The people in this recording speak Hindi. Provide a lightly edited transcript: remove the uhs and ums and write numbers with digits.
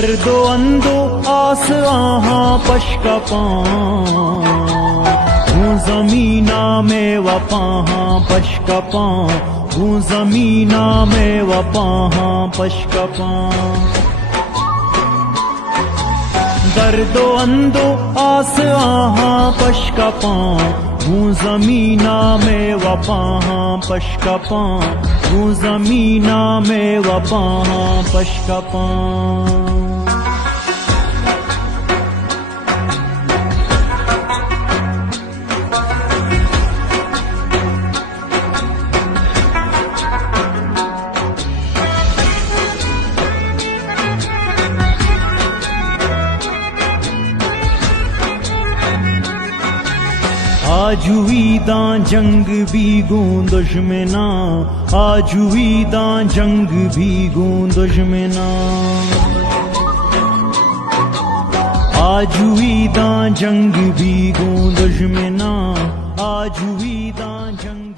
दर्दो अंदो आस आहा पशकपां हूँ ज़मीना में वपाहा पशकपां हूँ ज़मीना में वपाहा पशकपां दर्दो अंदो आस आहा पशकपां हूँ ज़मीना में वपाहा पशकपां हूँ ज़मीना में वपाहा पशकपां आजुईदा जंग भी गूं दुश्मना आजुईदा जंग भी गूं दुश्मना आजुईदा जंग भी गूं दुश्मना आजुईदा जंग